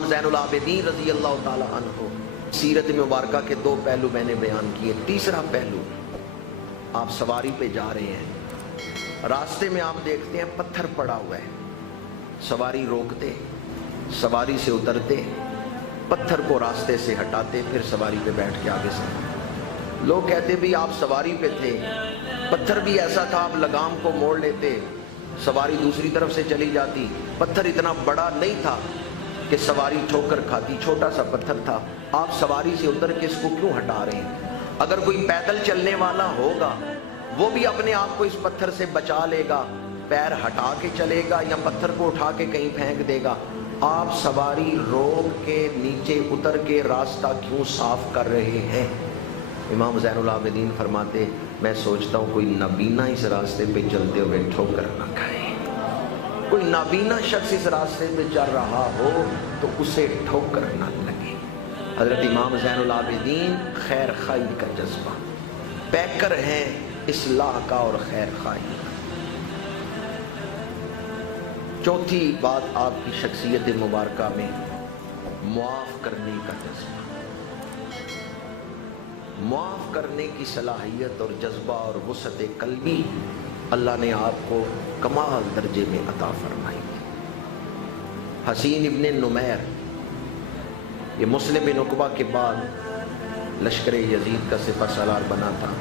امام زین العابدین رضی اللہ تعالی عنہ سیرت مبارکہ کے دو پہلو میں نے بیان کیے. تیسرا پہلو، آپ سواری پہ جا رہے ہیں، راستے میں آپ دیکھتے ہیں پتھر پڑا ہوا ہے، سواری روکتے، سواری سے اترتے، پتھر کو راستے سے ہٹاتے، پھر سواری پہ بیٹھ کے آگے سے. لوگ کہتے بھی آپ سواری پہ تھے، پتھر بھی ایسا تھا آپ لگام کو موڑ لیتے، سواری دوسری طرف سے چلی جاتی. پتھر اتنا بڑا نہیں تھا کہ سواری ٹھوکر کھاتی، چھوٹا سا پتھر تھا. آپ سواری سے اتر کے اس کو کیوں ہٹا رہے ہیں؟ اگر کوئی پیدل چلنے والا ہوگا وہ بھی اپنے آپ کو اس پتھر سے بچا لے گا، پیر ہٹا کے چلے گا یا پتھر کو اٹھا کے کہیں پھینک دے گا. آپ سواری روک کے نیچے اتر کے راستہ کیوں صاف کر رہے ہیں؟ امام زین العابدین فرماتے، میں سوچتا ہوں کوئی نابینا اس راستے پہ چلتے ہوئے ٹھوکر نہ کھائے. کوئی نابینا شخص اس راستے پہ چل رہا ہو تو اسے ٹھوکر نہ لگے. حضرت امام زین العابدین خیر خواہی کا جذبہ، پیکر ہیں اصلاح کا اور خیر خواہی کا. چوتھی بات آپ کی شخصیت مبارکہ میں معاف کرنے کا جذبہ، معاف کرنے کی صلاحیت اور جذبہ اور وسعت قلبی اللہ نے آپ کو کمال درجے میں عطا فرمائی. حسین ابن نمیر یہ مسلم بن عقبہ کے بعد لشکر یزید کا سپہ سالار بنا تھا،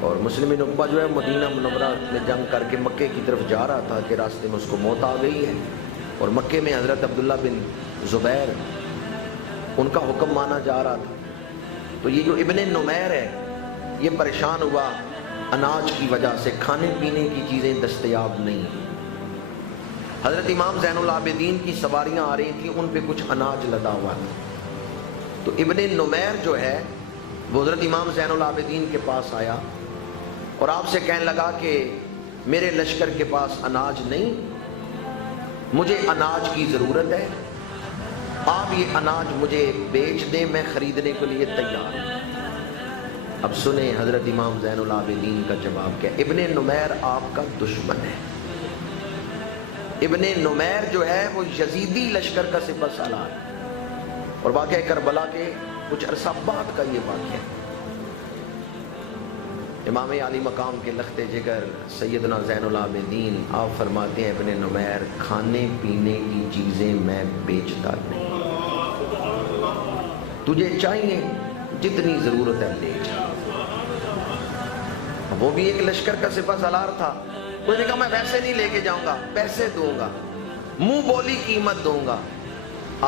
اور مسلم بن عقبہ جو ہے مدینہ منورہ میں جنگ کر کے مکے کی طرف جا رہا تھا کہ راستے میں اس کو موت آ گئی ہے، اور مکے میں حضرت عبداللہ بن زبیر ان کا حکم مانا جا رہا تھا. تو یہ جو ابن نمیر ہے یہ پریشان ہوا، اناج کی وجہ سے کھانے پینے کی چیزیں دستیاب نہیں. حضرت امام زین العابدین کی سواریاں آ رہی تھیں، ان پہ کچھ اناج لدا ہوا تھا. تو ابن نمیر جو ہے وہ حضرت امام زین العابدین کے پاس آیا اور آپ سے کہنے لگا کہ میرے لشکر کے پاس اناج نہیں، مجھے اناج کی ضرورت ہے، آپ یہ اناج مجھے بیچ دیں، میں خریدنے کے لیے تیار ہوں. اب سنیں حضرت امام زین العابدین کا جواب کیا. ابن نمیر آپ کا دشمن ہے. ابن نمیر جو ہے وہ یزیدی لشکر کا سپہ سالار ہے، اور واقعہ کربلا کے کچھ عرصہ بعد کا یہ واقعہ ہے. امام علی مقام کے لخت جگر سیدنا زین العابدین آپ فرماتے ہیں ابن نمیر کھانے پینے کی چیزیں میں بیچتا نہیں، تجھے چاہیے جتنی ضرورت ہے لے جا. وہ بھی ایک لشکر کا سپہ سالار تھا. اس نے کہا میں ویسے نہیں لے کے جاؤں گا، پیسے دوں گا، منہ بولی قیمت دوں گا.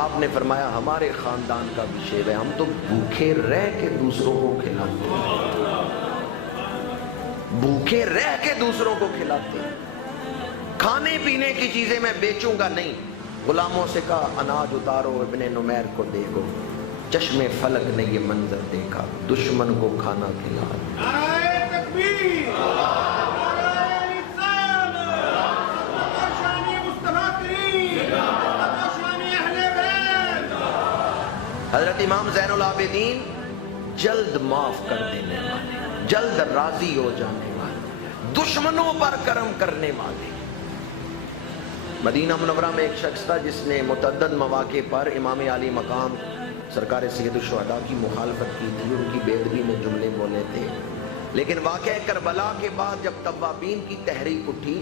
آپ نے فرمایا ہمارے خاندان کا بھی شیو ہے، ہم تو بھوکے رہ کے دوسروں کو کھلاتے ہیں، بھوکے رہ کے دوسروں کو کھلاتے ہیں، کھانے پینے کی چیزیں میں بیچوں گا نہیں. غلاموں سے کہا اناج اتارو، ابن نمیر کو دے دو. چشم فلک نے یہ منظر دیکھا، دشمن کو کھانا کھلا. حضرت امام زین العابدین جلد معاف کر دینے والے، جلد راضی ہو جانے والے، دشمنوں پر کرم کرنے والے. مدینہ منورہ میں ایک شخص تھا جس نے متعدد مواقع پر امام علی مقام سرکار سید الشہداء کی مخالفت کی تھی، ان کی بے ادبی میں جملے بولے تھے. لیکن واقعہ کربلا کے بعد جب توابین کی تحریک اٹھی،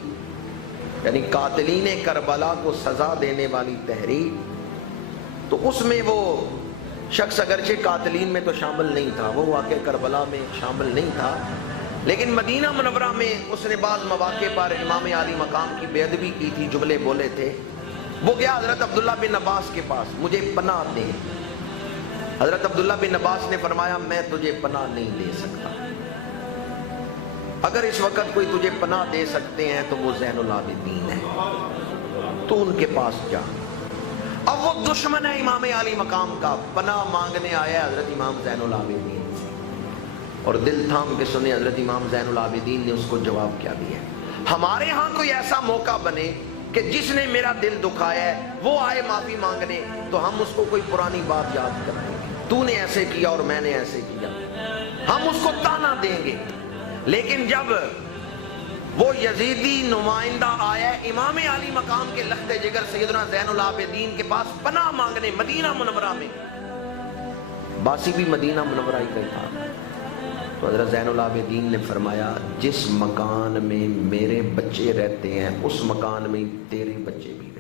یعنی قاتلین کربلا کو سزا دینے والی تحریک، تو اس میں وہ شخص اگرچہ قاتلین میں تو شامل نہیں تھا، وہ واقعہ کربلا میں شامل نہیں تھا، لیکن مدینہ منورہ میں اس نے بعض مواقع پر امام علی مقام کی بے ادبی کی تھی، جملے بولے تھے. وہ گیا حضرت عبداللہ بن عباس کے پاس، مجھے پناہ دے. حضرت عبداللہ بن عباس نے فرمایا میں تجھے پناہ نہیں دے سکتا، اگر اس وقت کوئی تجھے پناہ دے سکتے ہیں تو وہ زین العابدین ہے، تو ان کے پاس جا. اب وہ دشمن ہے امام علی مقام کا، پناہ مانگنے آیا ہے حضرت امام زین العابدین سے، اور دل تھام کے سنے حضرت امام زین العابدین نے اس کو جواب کیا دیا. ہمارے ہاں کوئی ایسا موقع بنے کہ جس نے میرا دل دکھایا ہے وہ آئے معافی مانگنے، تو ہم اس کو کوئی پرانی بات یاد کرائیں گے، تو نے ایسے کیا اور میں نے ایسے کیا، ہم اس کو تانا دیں گے. لیکن جب وہ یزیدی نمائندہ آیا امام علی مقام کے لخت جگر سیدنا زین العابدین کے پاس پناہ مانگنے مدینہ منورہ میں. باسی بھی مدینہ منورہ ہی کا تھا. تو حضرت زین العابدین نے فرمایا جس مکان میں میرے بچے رہتے ہیں اس مکان میں تیرے بچے بھی